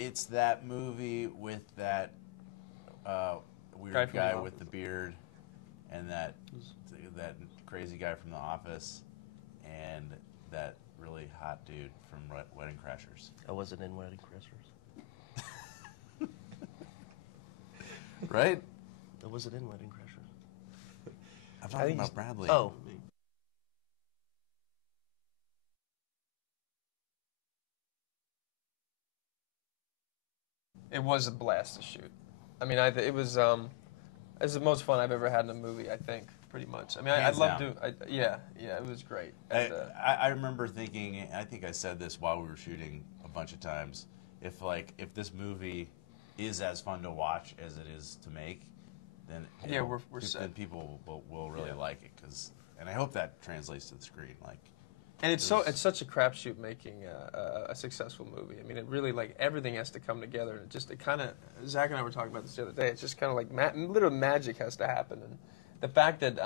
It's that movie with that weird guy with the beard and that crazy guy from The Office and that really hot dude from Wedding Crashers. I wasn't in Wedding Crashers. Right? I wasn't in Wedding Crashers. I'm talking about Bradley. Oh. It was a blast to shoot. I mean, it was the most fun I've ever had in a movie, I think, pretty much. I mean, I'd love to. Yeah, it was great. And, I remember thinking, I think I said this while we were shooting a bunch of times, if this movie is as fun to watch as it is to make, then then people will really like it. And I hope that translates to the screen. And it's such a crapshoot making a successful movie. I mean, it really, everything has to come together. It kind of, Zach and I were talking about this the other day, it's just kind of like literal magic has to happen. And the fact that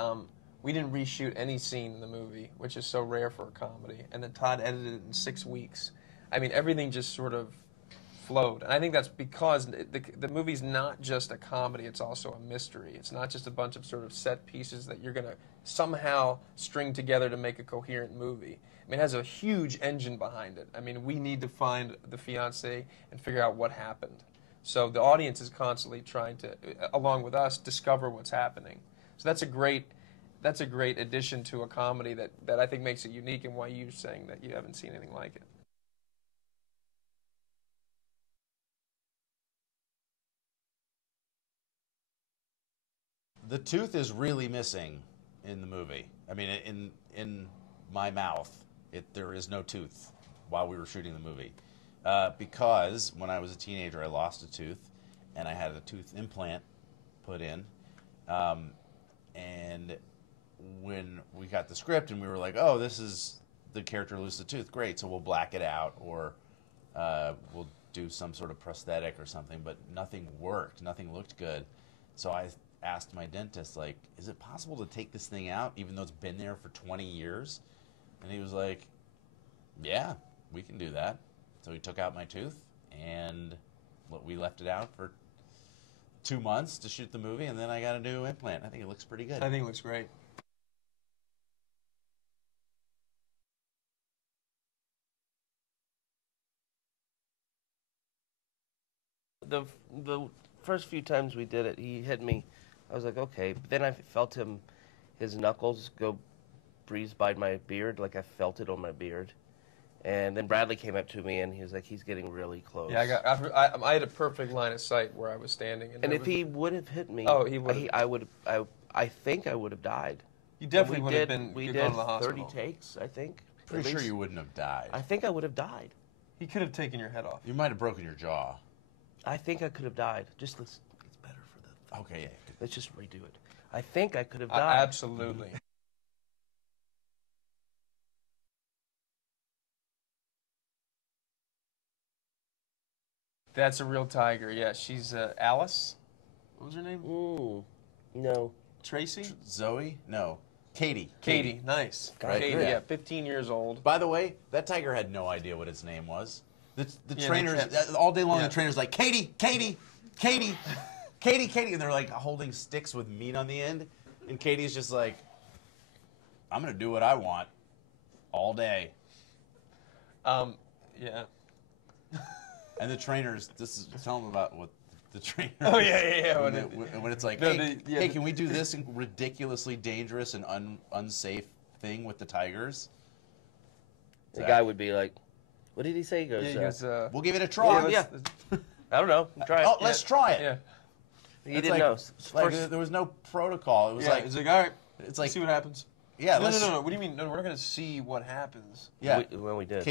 we didn't reshoot any scene in the movie, which is so rare for a comedy, and then Todd edited it in 6 weeks. I mean, everything just sort of flowed. And I think that's because the movie's not just a comedy, it's also a mystery. It's not just a bunch of sort of set pieces that you're going to somehow string together to make a coherent movie. I mean, it has a huge engine behind it. I mean, we need to find the fiancé and figure out what happened. So the audience is constantly trying to, along with us, discover what's happening. So that's a great addition to a comedy that I think makes it unique, and why you're saying that you haven't seen anything like it. The tooth is really missing in the movie. I mean, in my mouth, there is no tooth while we were shooting the movie. Because when I was a teenager, I lost a tooth, and I had a tooth implant put in. And when we got the script and we were like, oh, this is the character loses the tooth, great, so we'll black it out, or we'll do some sort of prosthetic or something, but nothing worked. Nothing looked good. So I asked my dentist, is it possible to take this thing out even though it's been there for 20 years? And he was like, yeah, we can do that. So he took out my tooth, and we left it out for 2 months to shoot the movie, and then I got a new implant. I think it looks pretty good. I think it looks great. The first few times we did it, he hit me. I was like, okay. But then I felt his knuckles go breeze by my beard, like I felt it on my beard. And then Bradley came up to me, and he was like, he's getting really close. Yeah, I had a perfect line of sight where I was standing. And if he would have hit me, I think I would have died. You definitely would have been. We did 30 takes, I think. Pretty sure you wouldn't have died. I think I would have died. He could have taken your head off. You might have broken your jaw. I think I could have died. It's better for the... Okay, yeah. Let's just redo it. I think I could have died. Absolutely. That's a real tiger, yeah. She's Alice? What was her name? No. Tracy? Zoe? No. Katie. Katie, nice. Right. Katie, yeah, 15 years old. By the way, that tiger had no idea what its name was. The trainers, all day long, the trainers like, Katie, Katie, Katie, Katie, Katie, and they're like holding sticks with meat on the end, and Katie's just like, I'm going to do what I want all day. Yeah. And the trainers, tell them about what the trainer. Oh, yeah. When it's like, hey, can we do this ridiculously dangerous and unsafe thing with the tigers? The guy would be like, what did he say? He goes, we'll give it a try. Yeah. I don't know. Try it. Oh, let's try it. Yeah. He didn't know. There was no protocol. It was it's like, all right, it's like, see what happens. Yeah. No. What do you mean? No, we're not going to see what happens. Yeah. When we did.